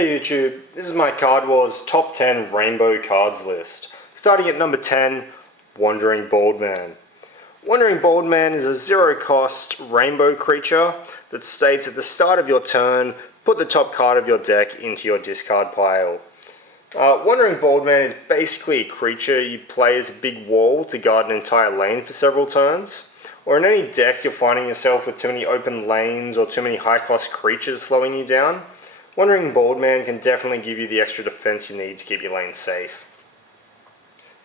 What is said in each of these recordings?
Hey YouTube, this is my Card Wars top 10 rainbow cards list. Starting at number 10, Wandering Baldman. Wandering Baldman is a zero cost rainbow creature that states at the start of your turn, put the top card of your deck into your discard pile. Wandering Baldman is basically a creature you play as a big wall to guard an entire lane for several turns. Or in any deck you're finding yourself with too many open lanes or too many high cost creatures slowing you down, Wandering Baldman can definitely give you the extra defense you need to keep your lane safe.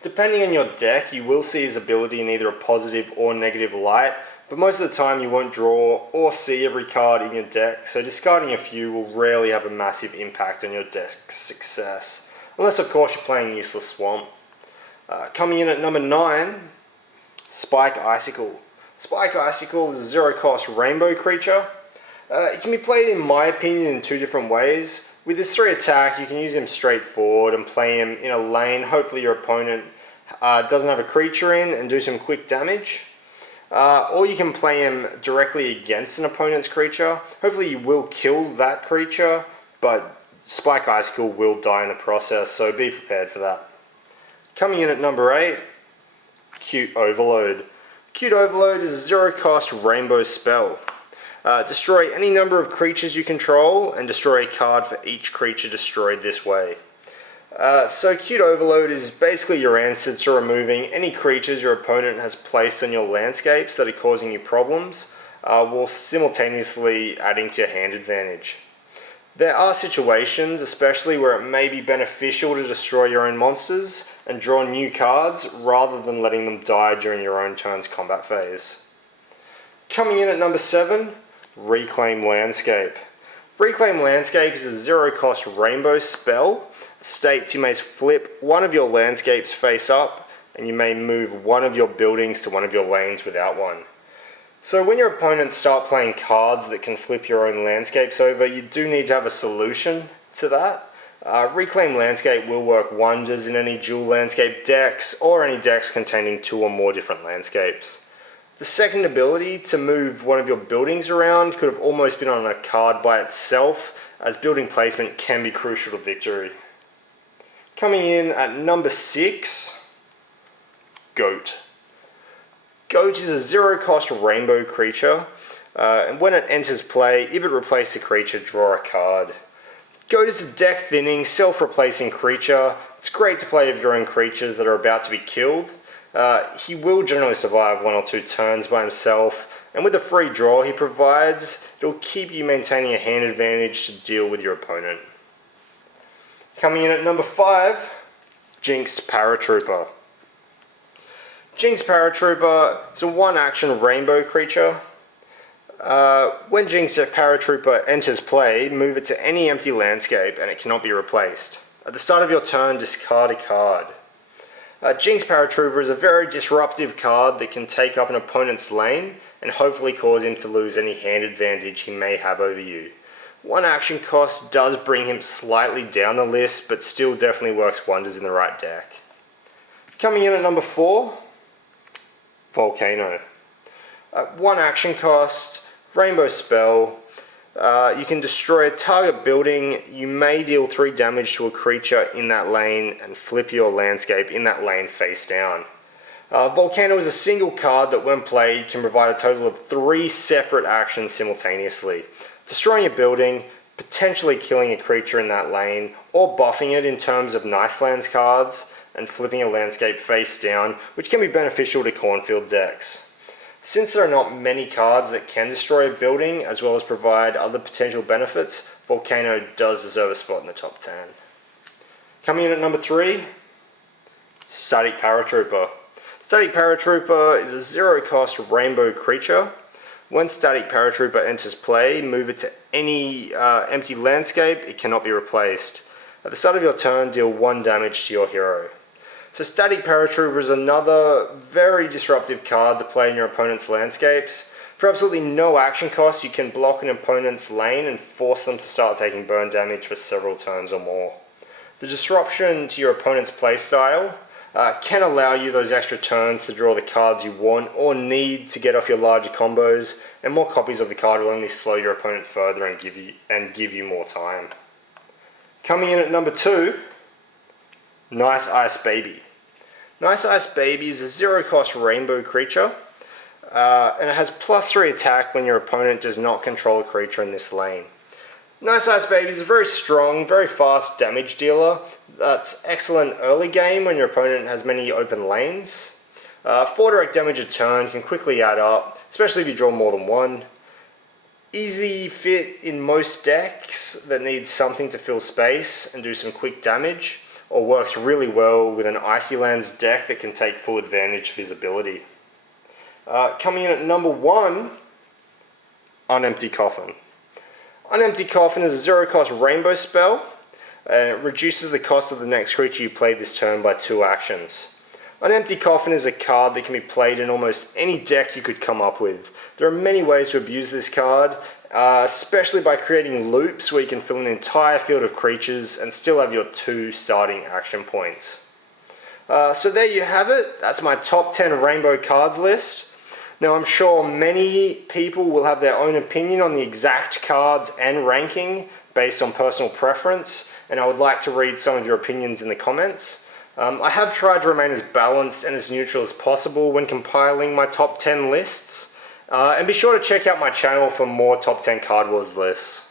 Depending on your deck, you will see his ability in either a positive or negative light, but most of the time you won't draw or see every card in your deck, so discarding a few will rarely have a massive impact on your deck's success, unless of course you're playing Useless Swamp. Coming in at number 9, Spike Icicle. Spike Icicle is a zero cost rainbow creature. It can be played, in my opinion, in two different ways. With his 3 attack, you can use him straightforward and play him in a lane. Hopefully your opponent doesn't have a creature in and do some quick damage. Or you can play him directly against an opponent's creature. Hopefully you will kill that creature, but Spike Icicle will die in the process, so be prepared for that. Coming in at number 8, Cute Overload. Cute Overload is a zero cost rainbow spell. Destroy any number of creatures you control and destroy a card for each creature destroyed this way. So Cute Overload is basically your answer to removing any creatures your opponent has placed on your landscapes that are causing you problems, while simultaneously adding to your hand advantage. There are situations, especially where it may be beneficial to destroy your own monsters and draw new cards rather than letting them die during your own turn's combat phase. Coming in at number 7, Reclaim Landscape. Reclaim Landscape is a zero cost rainbow spell. It states you may flip one of your landscapes face up and you may move one of your buildings to one of your lanes without one. So when your opponents start playing cards that can flip your own landscapes over, you do need to have a solution to that. Reclaim Landscape will work wonders in any dual landscape decks or any decks containing 2 or more different landscapes. The second ability, to move one of your buildings around, could have almost been on a card by itself, as building placement can be crucial to victory. Coming in at number 6, Goat. Goat is a zero cost rainbow creature, and when it enters play, if it replaces a creature, draw a card. Goat is a deck thinning, self-replacing creature. It's great to play with your own creatures that are about to be killed. He will generally survive 1 or 2 turns by himself, and with the free draw he provides, it'll keep you maintaining a hand advantage to deal with your opponent. Coming in at number 5, Jinx Paratrooper. Jinx Paratrooper is a 1-action rainbow creature. When Jinx Paratrooper enters play, move it to any empty landscape and it cannot be replaced. At the start of your turn, discard a card. Jinx Paratrooper is a very disruptive card that can take up an opponent's lane and hopefully cause him to lose any hand advantage he may have over you. 1 action cost does bring him slightly down the list, but still definitely works wonders in the right deck. Coming in at number 4, Volcano. 1 action cost, rainbow spell. You can destroy a target building. You may deal 3 damage to a creature in that lane and flip your landscape in that lane face down. Volcano is a single card that when played can provide a total of 3 separate actions simultaneously. Destroying a building, potentially killing a creature in that lane, or buffing it in terms of Nice Lands cards, and flipping a landscape face down, which can be beneficial to cornfield decks. Since there are not many cards that can destroy a building as well as provide other potential benefits, Volcano does deserve a spot in the top 10. Coming in at number 3, Static Paratrooper. Static Paratrooper is a zero cost rainbow creature. When Static Paratrooper enters play, move it to any empty landscape. It cannot be replaced. At the start of your turn, deal 1 damage to your hero. So Static Paratrooper is another very disruptive card to play in your opponent's landscapes. For absolutely no action cost, you can block an opponent's lane and force them to start taking burn damage for several turns or more. The disruption to your opponent's playstyle can allow you those extra turns to draw the cards you want or need to get off your larger combos, and more copies of the card will only slow your opponent further and give you more time. Coming in at number 2, Nice Ice Baby. Nice Ice Baby is a 0-cost rainbow creature, and it has +3 attack when your opponent does not control a creature in this lane. Nice Ice Baby is a very strong, very fast damage dealer. That's excellent early game when your opponent has many open lanes. 4 direct damage a turn can quickly add up, especially if you draw more than one. Easy fit in most decks that need something to fill space and do some quick damage, or works really well with an Icy Lands deck that can take full advantage of his ability. Coming in at number 1, Unempty Coffin. Unempty Coffin is a 0-cost rainbow spell, and it reduces the cost of the next creature you play this turn by 2 actions. Unempty Coffin is a card that can be played in almost any deck you could come up with. There are many ways to abuse this card, especially by creating loops where you can fill an entire field of creatures and still have your 2 starting action points. So there you have it. That's my top 10 rainbow cards list. Now I'm sure many people will have their own opinion on the exact cards and ranking based on personal preference, and I would like to read some of your opinions in the comments. I have tried to remain as balanced and as neutral as possible when compiling my top 10 lists. And be sure to check out my channel for more top 10 Card Wars lists.